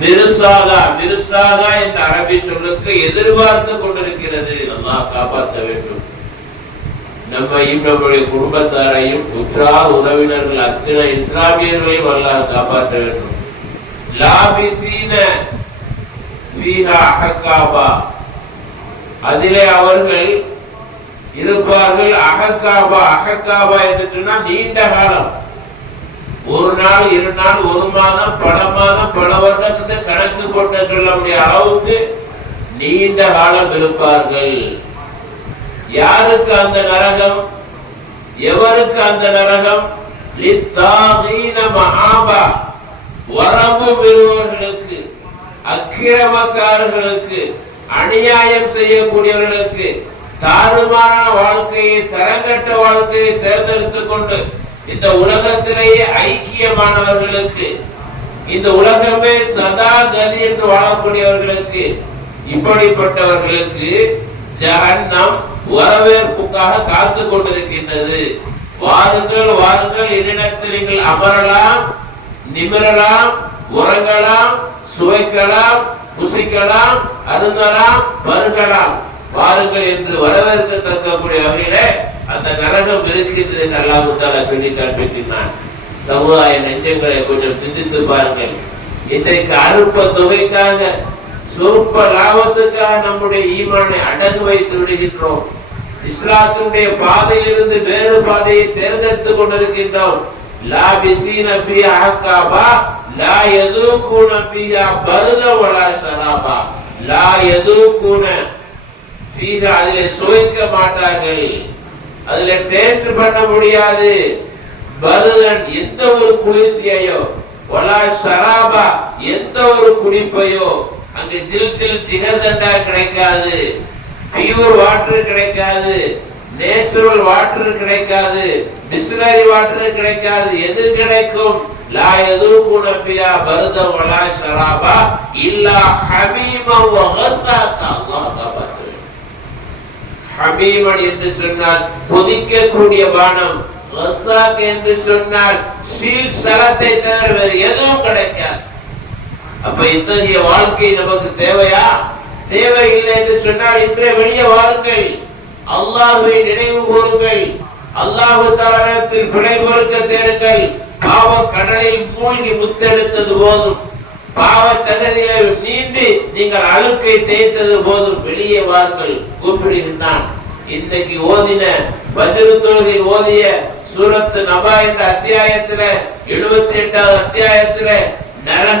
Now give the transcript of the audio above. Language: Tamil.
மிருசாகா, மிருசாகா என்ற அரபி சொல்லுக்கு எதிர்பார்த்து கொண்டிருக்கிறது. அல்லாஹ் காப்பாற்ற வேண்டும். நம்மையும் நம்முடைய குடும்பத்தாரையும் உற்றார் உறவினர்கள் அத்தனை இஸ்லாமியர்களையும் அல்லாஹ் காப்பாற்ற வேண்டும். லாபிசீன ஃபீஹா அஹ்காபா, அதிலே அவர்கள் இருப்பார்கள். அஹ்காபா, அஹ்காபா என்று சொன்னால் நீண்ட காலம். ஒரு நாள், இரு நாள், ஒரு மாதம், பல மாதம், பல வருடம் என்று கணக்கு போட்டு சொல்ல முடிய அளவுக்கு நீண்ட காலம் இருப்பார்கள். யாருக்கு அந்த நரகம்? எவருக்கு அந்த நரகம்? லித்தாகீன மஆபா, வரம்பு மீறுபவர்களுக்கு, அக்கிரமக்காரர்களுக்கு, அநியாயம் செய்யக்கூடியவர்களுக்கு, தாறுமாறான வாழ்க்கையை, தரங்கட்ட வாழ்க்கையை தேர்ந்தெடுத்துக் கொண்டு இந்த உலகத்திலேயே ஐக்கியமானவர்களுக்கு, இந்த உலகமே சதா கதி என்று வாழக்கூடியவர்களுக்கு, இப்படிப்பட்டவர்களுக்கு ஜஹன்னம் வரவேற்புக்காக காத்து கொண்டிருக்கின்றது. வாருங்கள் வாருங்கள், என்னிடத்தில் நீங்கள் அமரலாம், நிமிரலாம், உறங்கலாம், சுவைக்கலாம், புசிக்கலாம், அருந்தலாம், பருகலாம், வாருங்கள் என்று வரவேற்கத்தக்கக்கூடிய வகையிலே அந்த நரகம் இருக்கின்றது என்று அல்லாஹ் தஆலா சொல்லி காண்பிக்கின்றான். சமுதாய நெஞ்சங்களை கொஞ்சம் சிந்தித்து பாருங்கள். இன்றைக்கு அற்ப தொகைக்காக, சொற்ப லாபத்துக்காக நம்முடைய ஈமானை அடகு வைத்து விடுகின்றோம். இஸ்லாத்தினுடைய பாதையிலிருந்து வேறு பாதையை தேர்ந்தெடுத்துக் கொண்டிருக்கின்றோம். லாபிசீன ஃபீஹா அஹ்காபா லா யதுகூன ஃபீஹா பர்த வலா ஷராபா, லா யதுகூன ஃபீஹா, அதிலே சுவைக்க மாட்டார்கள், அதிலே டேஸ்ட் பண்ண முடியாது. பர்தன், எந்த ஒரு குளிர்ச்சியையோ, வலா ஷராபா, எந்த ஒரு குடிப்பையோ, அங்கு ஜில் ஜில் ஜிகர்தண்டா கிடைக்காது, பியூர் வாட்டர் கிடைக்காது, நேச்சுரல் வாட்டர் கிடைக்காது, பிஸ்லரி வாட்டர் கிடைக்காது. எது கிடைக்கும்? லா யதுகூன ஃபியா பர்தன் வலா ஷராபா இல்லா ஹமீமன் வ கஸாகா. அல்லாஹ் காப்பாற்று. ஹமீமன் என்று சொன்னால் கொதிக்கக்கூடிய பானம், கஸாக் என்று சொன்னால் சீல் சலத்தை தவிர வேறு எதுவும் கிடைக்காது. அப்ப இத்தகைய வாழ்க்கை நமக்கு தேவையா? தேவையில்லை என்று சொன்னால் இன்றே வெளியே வாருங்கள், அல்லாஹ்வை நினைவு கூறுங்கள், அல்லாஹ் தஆலாவிடத்தில் பிழை பொறுக்க தேடுங்கள். பாவ கடலில் மூழ்கி முத்தெடுத்தது போதும், பாவ சதனிலே நீந்தி நீங்கள் அழுக்கை தேய்த்தது போதும், வெளியே வாருங்கள் கூப்பிடுகின்றான். இன்னைக்கு ஓதின ஃபஜ்ர் தொழுகையில் ஓதிய சூரத்து நபா என்ற அத்தியாயத்திலே 78வது அத்தியாயத்திலே நரக